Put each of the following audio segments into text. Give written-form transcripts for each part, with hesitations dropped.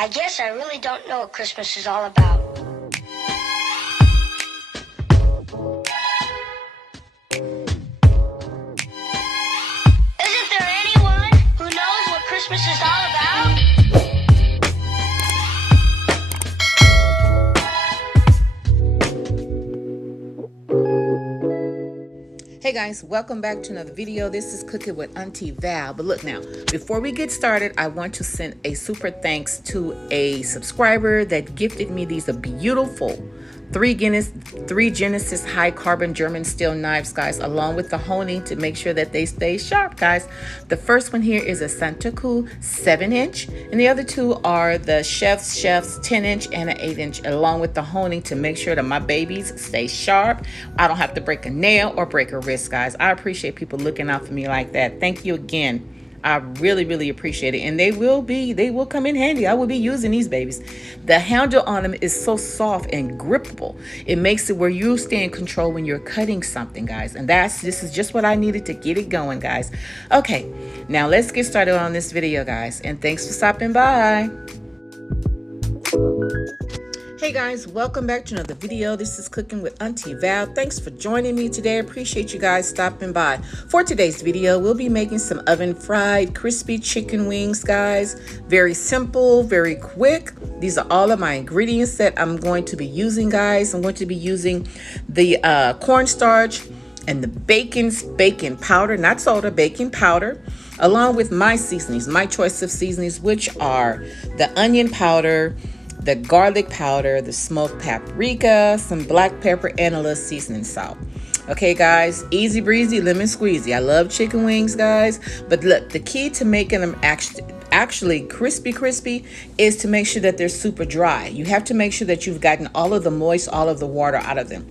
I guess I really don't know what Christmas is all about. Isn't there anyone who knows what Christmas is all about? Hey guys, welcome back to another video. This is Cooking with Auntie Val. But look now, before we get started, I want to send a super thanks to a subscriber that gifted me these beautiful three Genesis high carbon German steel knives, guys, along with the honing to make sure that they stay sharp, guys. The first one here is a Santoku 7-inch, and the other two are the Chef's 10-inch and an 8-inch, along with the honing to make sure that my babies stay sharp. I don't have to break a nail or break a wrist, guys. I appreciate people looking out for me like that. Thank you again. I really appreciate it, and they will come in handy. I will be using these babies. The handle on them is so soft and grippable. It makes it where you stay in control when you're cutting something, guys. And this is just what I needed to get it going, guys. Okay, now let's get started on this video, guys, and thanks for stopping by. Hey guys, welcome back to another video. This is Cooking with Auntie Val. Thanks for joining me today. I appreciate you guys stopping by. For today's video, we'll be making some oven fried crispy chicken wings, guys. Very simple, very quick. These are all of my ingredients that I'm going to be using, guys. I'm going to be using the cornstarch and the baking powder, not soda, baking powder, along with my seasonings, my choice of seasonings, which are the onion powder, the garlic powder, the smoked paprika, some black pepper, and a little seasoning salt. Okay, guys, easy breezy, lemon squeezy. I love chicken wings, guys. But look, the key to making them actually crispy is to make sure that they're super dry. You have to make sure that you've gotten all of the all of the water out of them.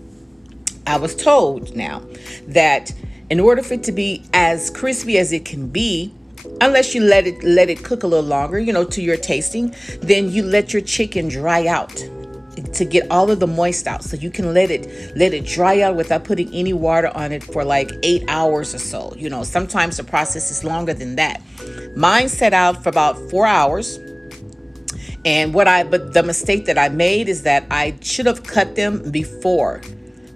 I was told now that in order for it to be as crispy as it can be, unless you let it cook a little longer, to your tasting, then you let your chicken dry out to get all of the moist out. So you can let it dry out without putting any water on it for like 8 hours or so. Sometimes the process is longer than that. Mine set out for about 4 hours. And but the mistake that I made is that I should have cut them before,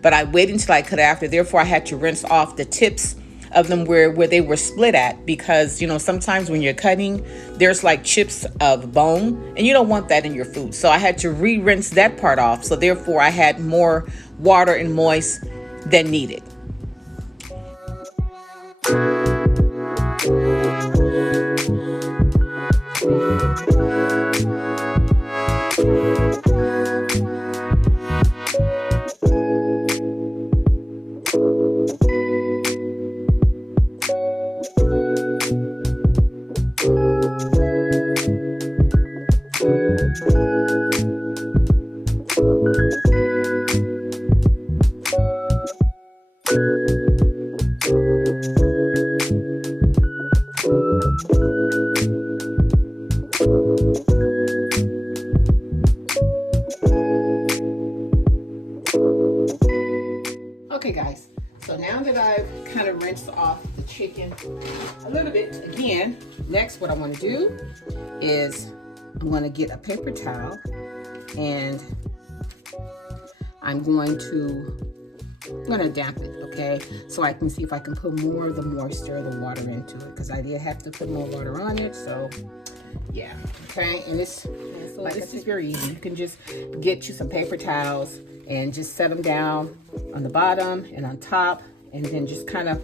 but I waited until I cut after. Therefore, I had to rinse off the tips of them where they were split at, because sometimes when you're cutting, there's like chips of bone, and you don't want that in your food. So I had to re-rinse that part off. So therefore I had more water and moist than needed. Okay guys, so now that I've kind of rinsed off the chicken a little bit again, next what I want to do is I'm going to get a paper towel, and I'm going to damp it, okay? So I can see if I can put more of the moisture, the water into it, because I did have to put more water on it. So yeah, okay. And this is very easy. You can just get you some paper towels and just set them down on the bottom and on top, and then just kind of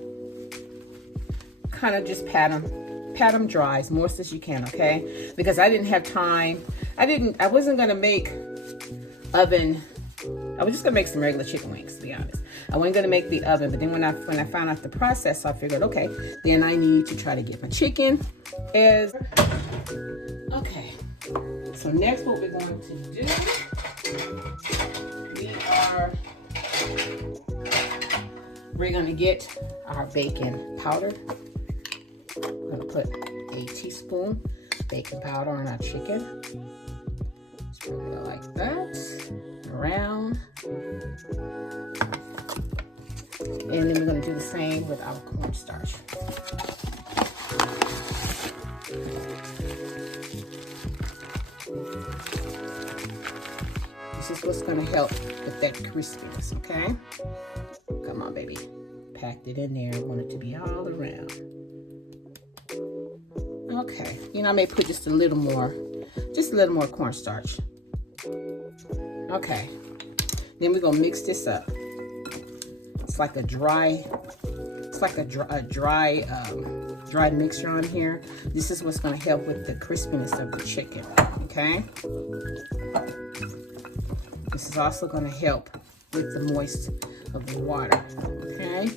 just pat them dry as moist as you can, okay? Because I didn't have time. I wasn't gonna make oven. I was just gonna make some regular chicken wings, to be honest. I wasn't gonna make the oven, but then when I found out the process, I figured, okay, then I need to try to get my chicken as okay. So next, what we're going to do, we're gonna get our baking powder. I'm gonna put a teaspoon baking powder on our chicken. Spread it like that, around. And then we're gonna do the same with our cornstarch. This is what's gonna help with that crispiness, okay? Come on, baby. Packed it in there. I want it to be all around. Okay, you know, I may put just a little more cornstarch. Okay, then we're gonna mix this up. It's like a dry mixture on here. This is what's gonna help with the crispiness of the chicken, okay? This is also gonna help with the moist of the water, okay?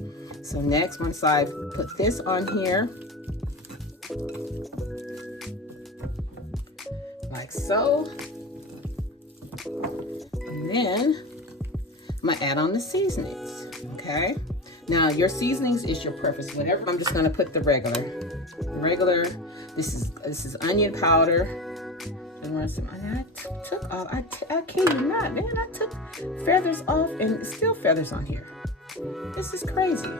So next, once I've put this on here, like so, and then I'm gonna add on the seasonings, okay? Now your seasonings is your preference, whatever. I'm just gonna put the regular. This is onion powder. I kid you not, man. I took feathers off and still feathers on here. This is crazy.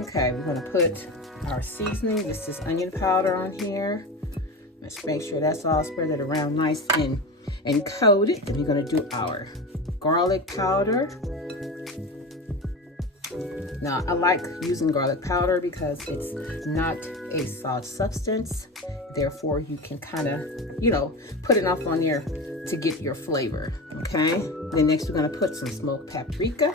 Okay, we're gonna put our seasoning. This is onion powder on here. Let's make sure that's all spread it around nice and coated. Then we're gonna do our garlic powder. Now, I like using garlic powder because it's not a solid substance. Therefore, you can kind of, you know, put enough on there to get your flavor, okay? Then next, we're gonna put some smoked paprika.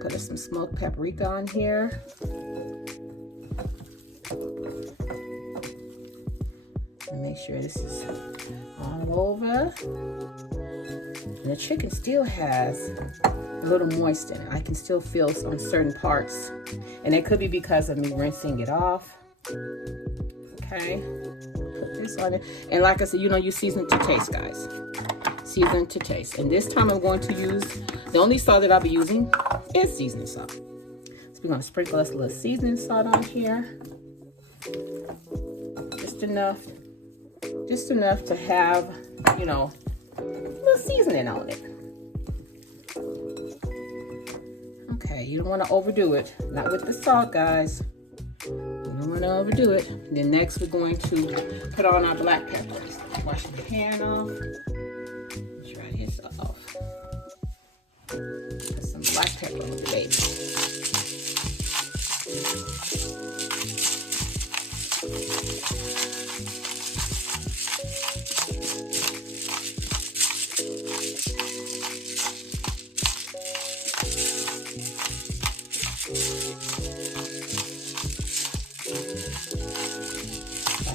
Put some smoked paprika on here. And make sure this is all over. And the chicken still has a little moist in it. I can still feel on certain parts. And it could be because of me rinsing it off. Okay. Put this on it. And like I said, you know, you season it to taste, guys. Season to taste. And this time I'm going to use, the only salt that I'll be using is seasoning salt. So we're going to sprinkle us a little seasoning salt on here. Just enough to have, you know, a little seasoning on it. Okay, you don't want to overdo it. Not with the salt, guys. You don't want to overdo it. Then next we're going to put on our black peppers. Wash your pan off. Dry this off. Put some black pepper on the base.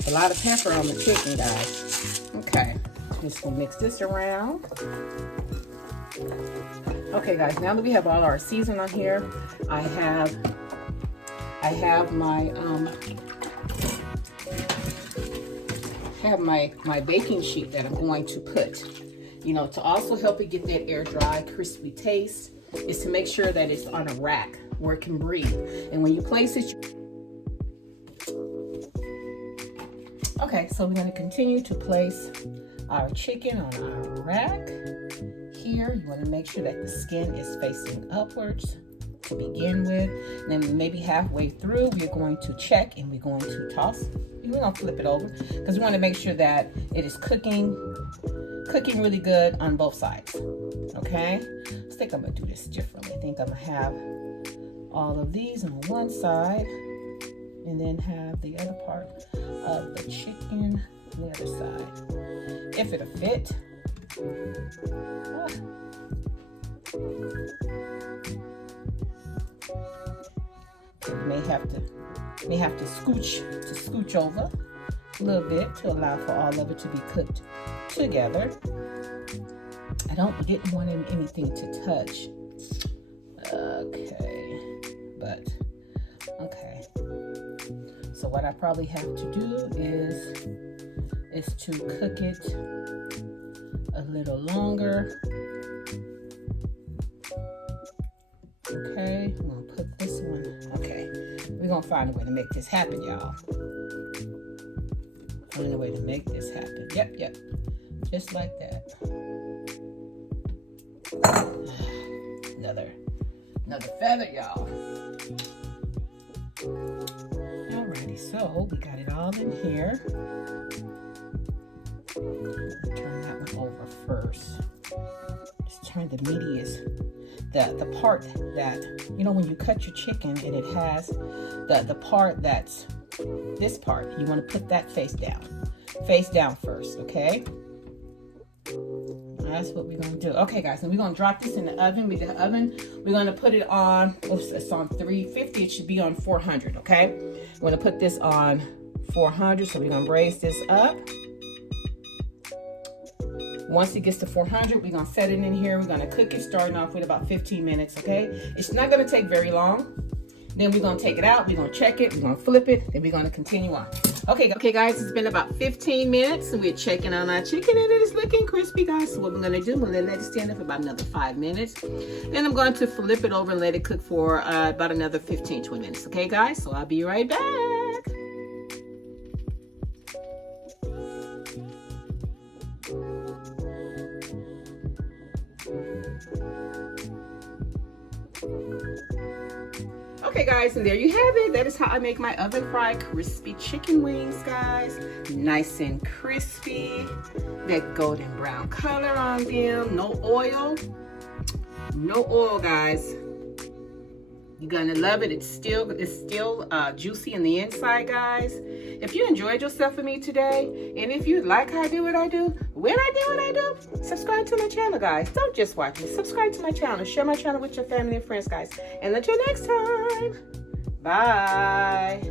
A lot of pepper on the chicken, guys. Okay, just gonna mix this around. Okay, guys, now that we have all our seasoning on here, I have my baking sheet that I'm going to put, you know, to also help it get that air dry, crispy taste, is to make sure that it's on a rack where it can breathe. And when you place it, okay, so we're going to continue to place our chicken on our rack. Here, you want to make sure that the skin is facing upwards to begin with. And then maybe halfway through, we're going to check and we're going to toss. We're going to flip it over because we want to make sure that it is cooking really good on both sides. Okay? I think I'm going to do this differently. I think I'm going to have all of these on one side and then have the other part of the chicken on the other side, if it'll fit. You may have to scooch over a little bit to allow for all of it to be cooked together. I didn't want anything to touch. Okay. So what I probably have to do is to cook it a little longer. Okay, I'm gonna put this one. Okay, we're gonna find a way to make this happen, y'all. Find a way to make this happen. Yep. Just like that. Another feather, y'all. Alrighty, so we got it all in here. turn the meatiest, the part that, you know, when you cut your chicken and it has the part that's this part, you want to put that face down first, okay? That's what we're going to do. Okay, guys, and we're going to drop this in the oven. We're going to put it on, oops, it's on 350. It should be on 400, okay? We're going to put this on 400, so we're going to raise this up. Once it gets to 400, we're going to set it in here. We're going to cook it, starting off with about 15 minutes, okay? It's not going to take very long. Then we're going to take it out. We're going to check it. We're going to flip it. Then we're going to continue on. Okay, guys, it's been about 15 minutes. And we're checking on our chicken, and it is looking crispy, guys. So what we're going to do, we're going to let it stand up for about another 5 minutes. Then I'm going to flip it over and let it cook for about another 15, 20 minutes. Okay, guys? So I'll be right back. Okay, guys, and there you have it. That is how I make my oven fried crispy chicken wings, guys. Nice and crispy. That golden brown color on them. No oil. No oil, guys. You're gonna love it. It's still juicy in the inside, guys. If you enjoyed yourself with me today, and if you like how I do what I do, when I do what I do, subscribe to my channel, guys. Don't just watch me. Subscribe to my channel. Share my channel with your family and friends, guys. And until next time, bye.